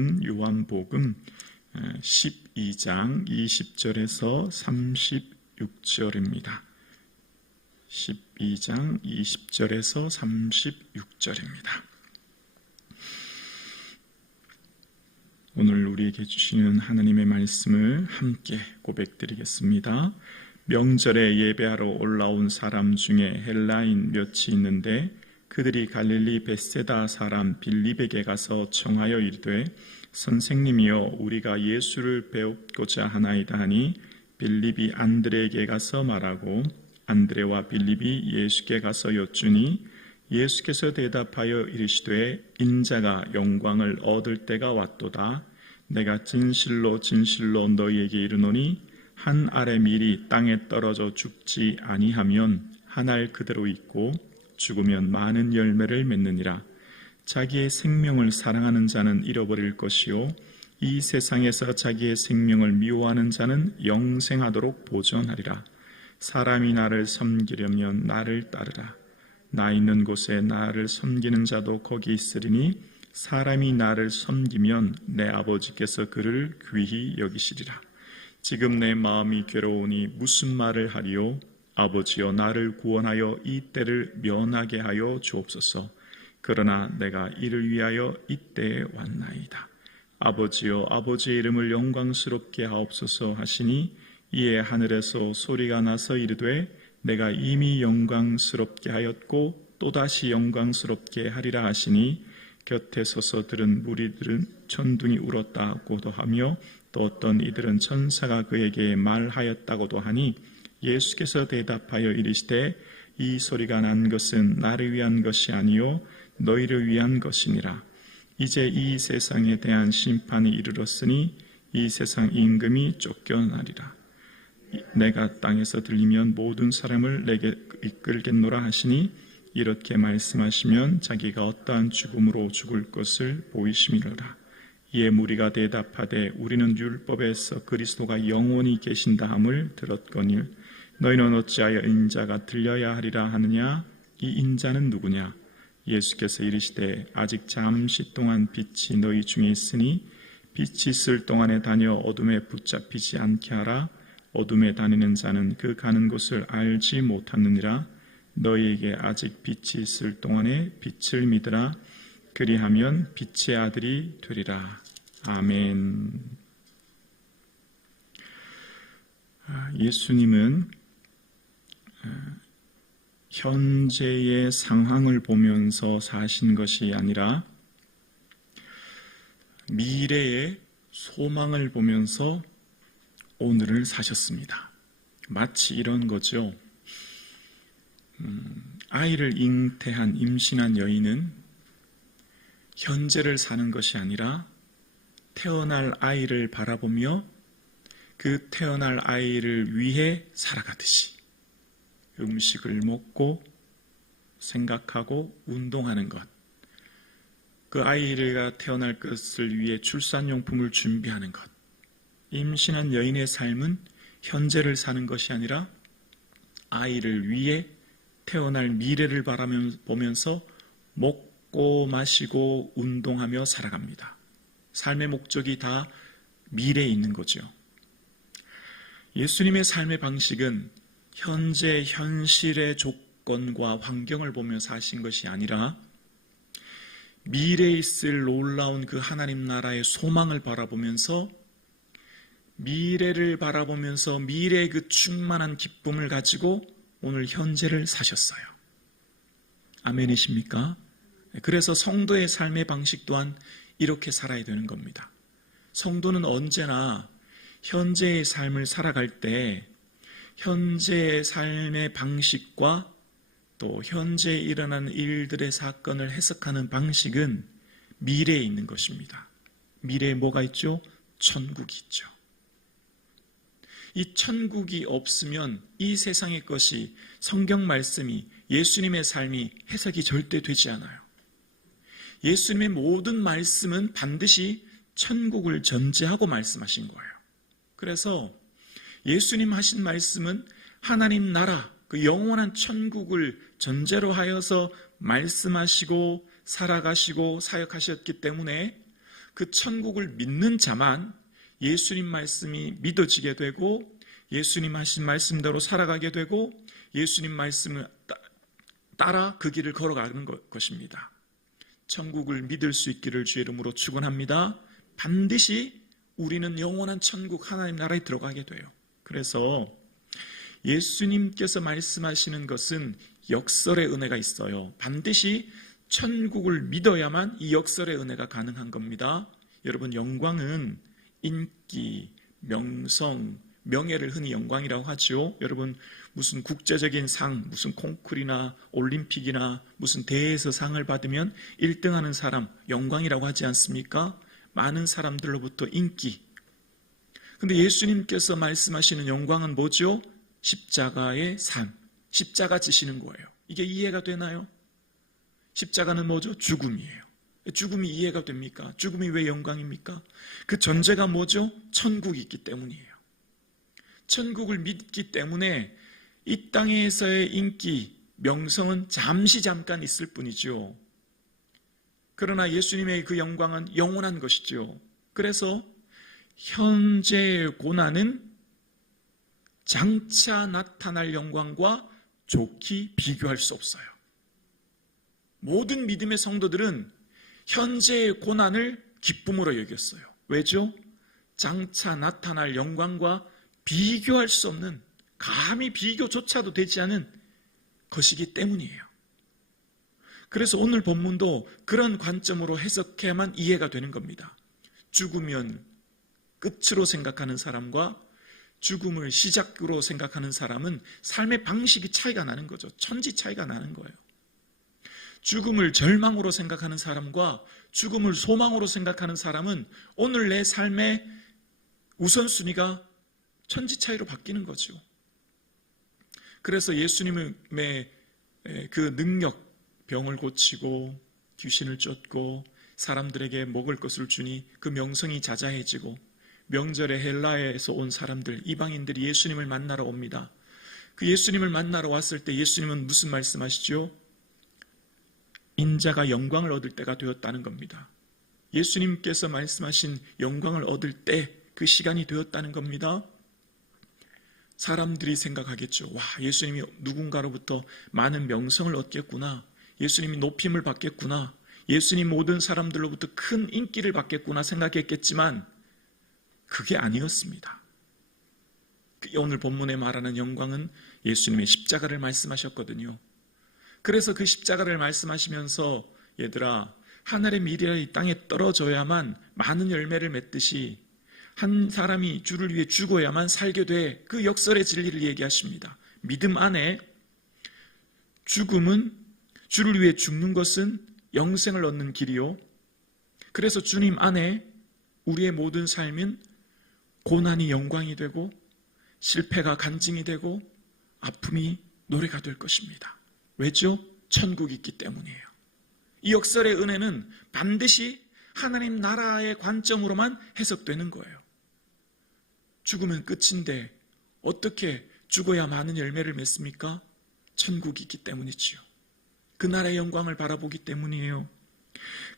요한복음 12장 20절에서 36절입니다. 12장 20절에서 36절입니다. 오늘 우리에게 주시는 하나님의 말씀을 함께 고백드리겠습니다. 명절에 예배하러 올라온 사람 중에 헬라인 몇이 있는데 그들이 갈릴리 벳세다 사람 빌립에게 가서 청하여 이르되 선생님이여 우리가 예수를 배우고자 하나이다 하니 빌립이 안드레에게 가서 말하고 안드레와 빌립이 예수께 가서 여쭈니 예수께서 대답하여 이르시되 인자가 영광을 얻을 때가 왔도다. 내가 진실로 진실로 너희에게 이르노니 한 알의 밀이 땅에 떨어져 죽지 아니하면 한 알 그대로 있고 죽으면 많은 열매를 맺느니라. 자기의 생명을 사랑하는 자는 잃어버릴 것이요 이 세상에서 자기의 생명을 미워하는 자는 영생하도록 보존하리라. 사람이 나를 섬기려면 나를 따르라. 나 있는 곳에 나를 섬기는 자도 거기 있으리니 사람이 나를 섬기면 내 아버지께서 그를 귀히 여기시리라. 지금 내 마음이 괴로우니 무슨 말을 하리요? 아버지여 나를 구원하여 이 때를 면하게 하여 주옵소서. 그러나 내가 이를 위하여 이때에 왔나이다. 아버지여 아버지의 이름을 영광스럽게 하옵소서 하시니 이에 하늘에서 소리가 나서 이르되 내가 이미 영광스럽게 하였고 또다시 영광스럽게 하리라 하시니 곁에 서서 들은 무리들은 천둥이 울었다고도 하며 또 어떤 이들은 천사가 그에게 말하였다고도 하니 예수께서 대답하여 이르시되 이 소리가 난 것은 나를 위한 것이 아니요 너희를 위한 것이니라. 이제 이 세상에 대한 심판이 이르렀으니 이 세상 임금이 쫓겨나리라. 내가 땅에서 들리면 모든 사람을 내게 이끌겠노라 하시니 이렇게 말씀하시면 자기가 어떠한 죽음으로 죽을 것을 보이심이로라. 이에 무리가 대답하되 우리는 율법에서 그리스도가 영원히 계신다 함을 들었거늘 너희는 어찌하여 인자가 들려야 하리라 하느냐? 이 인자는 누구냐? 예수께서 이르시되 아직 잠시 동안 빛이 너희 중에 있으니 빛이 있을 동안에 다녀 어둠에 붙잡히지 않게 하라. 어둠에 다니는 자는 그 가는 곳을 알지 못하느니라. 너희에게 아직 빛이 있을 동안에 빛을 믿으라. 그리하면 빛의 아들이 되리라. 아멘. 예수님은 현재의 상황을 보면서 사신 것이 아니라 미래의 소망을 보면서 오늘을 사셨습니다. 마치 이런 거죠. 아이를 잉태한 임신한 여인은 현재를 사는 것이 아니라 태어날 아이를 바라보며 그 태어날 아이를 위해 살아가듯이 음식을 먹고 생각하고 운동하는 것, 그 아이가 태어날 것을 위해 출산용품을 준비하는 것, 임신한 여인의 삶은 현재를 사는 것이 아니라 아이를 위해 태어날 미래를 바라보면서 먹고 마시고 운동하며 살아갑니다. 삶의 목적이 다 미래에 있는 거죠. 예수님의 삶의 방식은 현재 현실의 조건과 환경을 보며 사신 것이 아니라 미래에 있을 놀라운 그 하나님 나라의 소망을 바라보면서 미래를 바라보면서 미래의 그 충만한 기쁨을 가지고 오늘 현재를 사셨어요. 아멘이십니까? 그래서 성도의 삶의 방식 또한 이렇게 살아야 되는 겁니다. 성도는 언제나 현재의 삶을 살아갈 때 현재의 삶의 방식과 또 현재에 일어나는 일들의 사건을 해석하는 방식은 미래에 있는 것입니다. 미래에 뭐가 있죠? 천국이 있죠. 이 천국이 없으면 이 세상의 것이, 성경 말씀이, 예수님의 삶이 해석이 절대 되지 않아요. 예수님의 모든 말씀은 반드시 천국을 전제하고 말씀하신 거예요. 그래서 예수님 하신 말씀은 하나님 나라, 그 영원한 천국을 전제로 하여서 말씀하시고 살아가시고 사역하셨기 때문에 그 천국을 믿는 자만 예수님 말씀이 믿어지게 되고 예수님 하신 말씀대로 살아가게 되고 예수님 말씀을 따라 그 길을 걸어가는 것입니다. 천국을 믿을 수 있기를 주의 이름으로 축원합니다. 반드시 우리는 영원한 천국 하나님 나라에 들어가게 돼요. 그래서 예수님께서 말씀하시는 것은 역설의 은혜가 있어요. 반드시 천국을 믿어야만 이 역설의 은혜가 가능한 겁니다. 여러분, 영광은 인기, 명성, 명예를 흔히 영광이라고 하죠. 여러분, 무슨 국제적인 상, 무슨 콩쿠르나 올림픽이나 무슨 대회에서 상을 받으면 1등하는 사람 영광이라고 하지 않습니까? 많은 사람들로부터 인기. 근데 예수님께서 말씀하시는 영광은 뭐죠? 십자가의 삶, 십자가 지시는 거예요. 이게 이해가 되나요? 십자가는 뭐죠? 죽음이에요. 죽음이 이해가 됩니까? 죽음이 왜 영광입니까? 그 전제가 뭐죠? 천국이 있기 때문이에요. 천국을 믿기 때문에 이 땅에서의 인기, 명성은 잠깐 있을 뿐이죠. 그러나 예수님의 그 영광은 영원한 것이죠. 그래서 현재의 고난은 장차 나타날 영광과 좋게 비교할 수 없어요. 모든 믿음의 성도들은 현재의 고난을 기쁨으로 여겼어요. 왜죠? 장차 나타날 영광과 비교할 수 없는, 감히 비교조차도 되지 않은 것이기 때문이에요. 그래서 오늘 본문도 그런 관점으로 해석해야만 이해가 되는 겁니다. 죽으면 끝으로 생각하는 사람과 죽음을 시작으로 생각하는 사람은 삶의 방식이 차이가 나는 거죠. 천지 차이가 나는 거예요. 죽음을 절망으로 생각하는 사람과 죽음을 소망으로 생각하는 사람은 오늘 내 삶의 우선순위가 천지 차이로 바뀌는 거죠. 그래서 예수님의 그 능력, 병을 고치고 귀신을 쫓고 사람들에게 먹을 것을 주니 그 명성이 자자해지고, 명절에 헬라에서 온 사람들, 이방인들이 예수님을 만나러 옵니다. 그 예수님을 만나러 왔을 때 예수님은 무슨 말씀하시죠? 인자가 영광을 얻을 때가 되었다는 겁니다. 예수님께서 말씀하신 영광을 얻을 때 그 시간이 되었다는 겁니다. 사람들이 생각하겠죠. 와, 예수님이 누군가로부터 많은 명성을 얻겠구나. 예수님이 높임을 받겠구나. 예수님 모든 사람들로부터 큰 인기를 받겠구나 생각했겠지만 그게 아니었습니다. 오늘 본문에 말하는 영광은 예수님의 십자가를 말씀하셨거든요. 그래서 그 십자가를 말씀하시면서 얘들아, 하늘의 미래가 이 땅에 떨어져야만 많은 열매를 맺듯이 한 사람이 주를 위해 죽어야만 살게 돼. 그 역설의 진리를 얘기하십니다. 믿음 안에 죽음은, 주를 위해 죽는 것은 영생을 얻는 길이요. 그래서 주님 안에 우리의 모든 삶은 고난이 영광이 되고 실패가 간증이 되고 아픔이 노래가 될 것입니다. 왜죠? 천국이 있기 때문이에요. 이 역설의 은혜는 반드시 하나님 나라의 관점으로만 해석되는 거예요. 죽으면 끝인데 어떻게 죽어야 많은 열매를 맺습니까? 천국이 있기 때문이지요. 그 나라의 영광을 바라보기 때문이에요.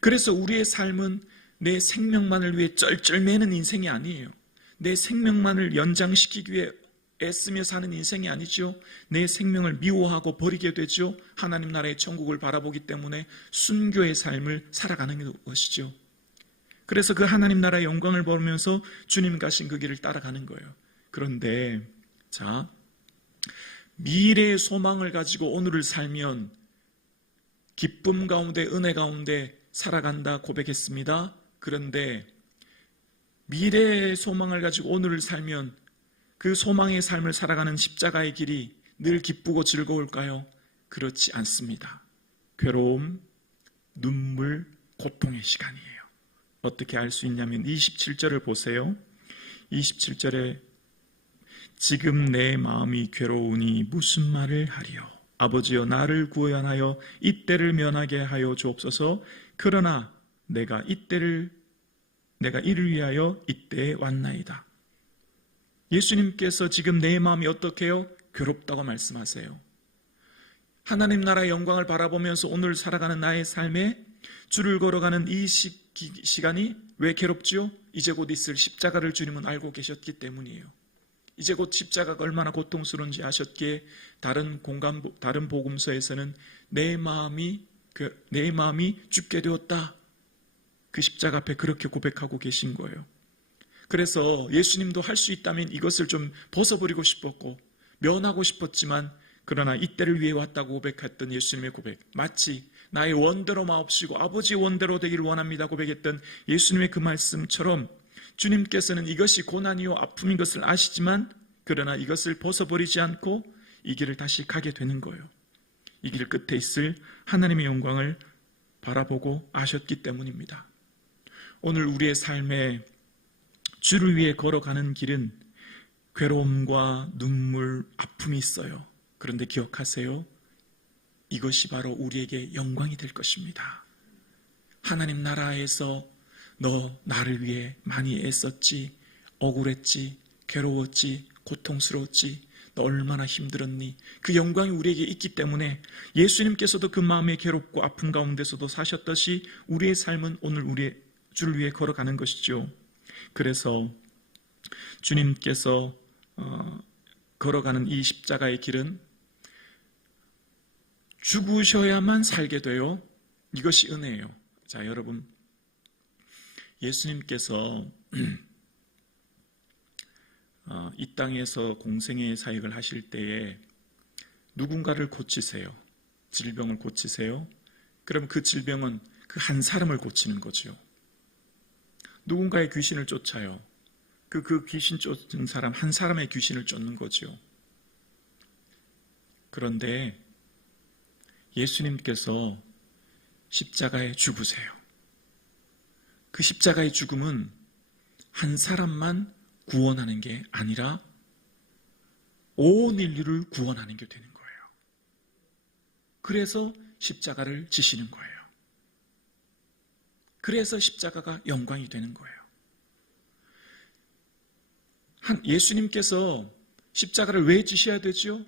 그래서 우리의 삶은 내 생명만을 위해 쩔쩔매는 인생이 아니에요. 내 생명만을 연장시키기 위해 애쓰며 사는 인생이 아니죠. 내 생명을 미워하고 버리게 되죠. 하나님 나라의 천국을 바라보기 때문에 순교의 삶을 살아가는 것이죠. 그래서 그 하나님 나라의 영광을 보면서 주님 가신 그 길을 따라가는 거예요. 그런데 자, 미래의 소망을 가지고 오늘을 살면 기쁨 가운데 은혜 가운데 살아간다 고백했습니다. 그런데 미래의 소망을 가지고 오늘을 살면 그 소망의 삶을 살아가는 십자가의 길이 늘 기쁘고 즐거울까요? 그렇지 않습니다. 괴로움, 눈물, 고통의 시간이에요. 어떻게 알 수 있냐면 27절을 보세요. 27절에 지금 내 마음이 괴로우니 무슨 말을 하리요. 아버지여 나를 구원하여 이때를 면하게 하여 주옵소서. 그러나 내가 이를 위하여 이때에 왔나이다. 예수님께서 지금 내 마음이 어떻게 해요? 괴롭다고 말씀하세요. 하나님 나라의 영광을 바라보면서 오늘 살아가는 나의 삶에 줄을 걸어가는 이 시간이 왜 괴롭지요? 이제 곧 있을 십자가를 주님은 알고 계셨기 때문이에요. 이제 곧 십자가가 얼마나 고통스러운지 아셨기에 다른 복음서에서는 내 마음이 죽게 되었다. 그 십자가 앞에 그렇게 고백하고 계신 거예요. 그래서 예수님도 할 수 있다면 이것을 좀 벗어버리고 싶었고 면하고 싶었지만 그러나 이때를 위해 왔다고 고백했던 예수님의 고백, 마치 나의 원대로 마옵시고 아버지의 원대로 되기를 원합니다 고백했던 예수님의 그 말씀처럼 주님께서는 이것이 고난이요 아픔인 것을 아시지만 그러나 이것을 벗어버리지 않고 이 길을 다시 가게 되는 거예요. 이 길 끝에 있을 하나님의 영광을 바라보고 아셨기 때문입니다. 오늘 우리의 삶에 주를 위해 걸어가는 길은 괴로움과 눈물, 아픔이 있어요. 그런데 기억하세요. 이것이 바로 우리에게 영광이 될 것입니다. 하나님 나라에서 너 나를 위해 많이 애썼지, 억울했지, 괴로웠지, 고통스러웠지, 너 얼마나 힘들었니? 그 영광이 우리에게 있기 때문에 예수님께서도 그 마음의 괴롭고 아픔 가운데서도 사셨듯이 우리의 삶은 오늘 우리의 주를 위해 걸어가는 것이죠. 그래서 주님께서 걸어가는 이 십자가의 길은 죽으셔야만 살게 돼요. 이것이 은혜예요. 자, 여러분, 예수님께서 이 땅에서 공생애의 사역을 하실 때에 누군가를 고치세요. 질병을 고치세요. 그럼 그 질병은 그 한 사람을 고치는 거죠. 누군가의 귀신을 쫓아요. 그 귀신 쫓은 사람 한 사람의 귀신을 쫓는 거죠. 그런데 예수님께서 십자가에 죽으세요. 그 십자가의 죽음은 한 사람만 구원하는 게 아니라 온 인류를 구원하는 게 되는 거예요. 그래서 십자가를 지시는 거예요. 그래서 십자가가 영광이 되는 거예요. 예수님께서 십자가를 왜 지셔야 되죠?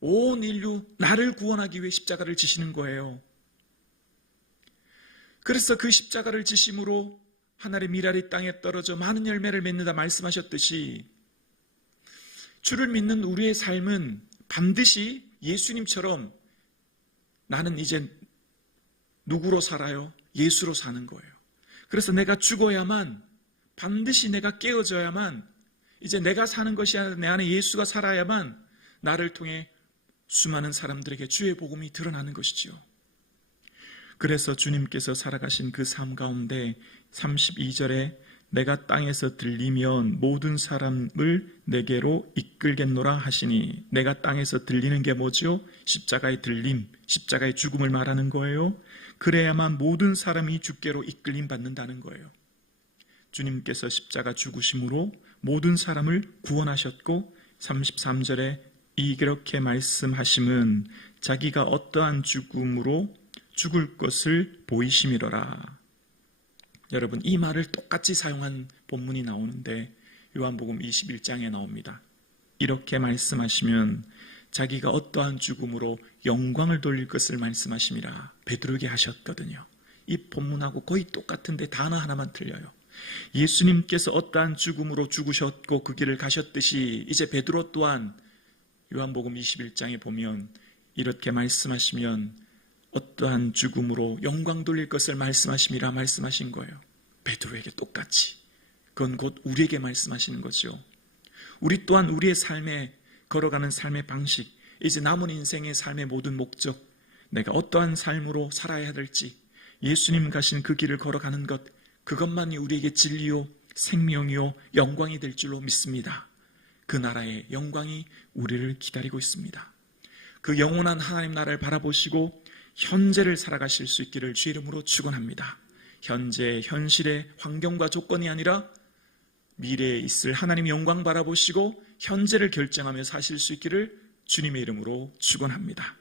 온 인류 나를 구원하기 위해 십자가를 지시는 거예요. 그래서 그 십자가를 지심으로 하늘의 미랄이 땅에 떨어져 많은 열매를 맺는다 말씀하셨듯이 주를 믿는 우리의 삶은 반드시 예수님처럼 나는 이제 누구로 살아요? 예수로 사는 거예요. 그래서 내가 죽어야만, 반드시 내가 깨어져야만, 이제 내가 사는 것이 아니라 내 안에 예수가 살아야만 나를 통해 수많은 사람들에게 주의 복음이 드러나는 것이지요. 그래서 주님께서 살아가신 그 삶 가운데 32절에 내가 땅에서 들리면 모든 사람을 내게로 이끌겠노라 하시니, 내가 땅에서 들리는 게 뭐죠? 십자가의 들림, 십자가의 죽음을 말하는 거예요. 그래야만 모든 사람이 주께로 이끌림 받는다는 거예요. 주님께서 십자가 죽으심으로 모든 사람을 구원하셨고 33절에 이렇게 말씀하심은 자기가 어떠한 죽음으로 죽을 것을 보이심이로라. 여러분, 이 말을 똑같이 사용한 본문이 나오는데 요한복음 21장에 나옵니다. 이렇게 말씀하시면 자기가 어떠한 죽음으로 영광을 돌릴 것을 말씀하심이라 베드로에게 하셨거든요. 이 본문하고 거의 똑같은데 단어 하나만 틀려요. 예수님께서 어떠한 죽음으로 죽으셨고 그 길을 가셨듯이 이제 베드로 또한 요한복음 21장에 보면 이렇게 말씀하시면 어떠한 죽음으로 영광 돌릴 것을 말씀하심이라 말씀하신 거예요. 베드로에게 똑같이. 그건 곧 우리에게 말씀하시는 거죠. 우리 또한 우리의 삶에 걸어가는 삶의 방식, 이제 남은 인생의 삶의 모든 목적, 내가 어떠한 삶으로 살아야 될지, 예수님 가신 그 길을 걸어가는 것, 그것만이 우리에게 진리요, 생명이요, 영광이 될 줄로 믿습니다. 그 나라의 영광이 우리를 기다리고 있습니다. 그 영원한 하나님 나라를 바라보시고 현재를 살아가실 수 있기를 주의 이름으로 축원합니다. 현재, 현실의 환경과 조건이 아니라 미래에 있을 하나님의 영광 바라보시고 현재를 결정하며 사실 수 있기를 주님의 이름으로 축원합니다.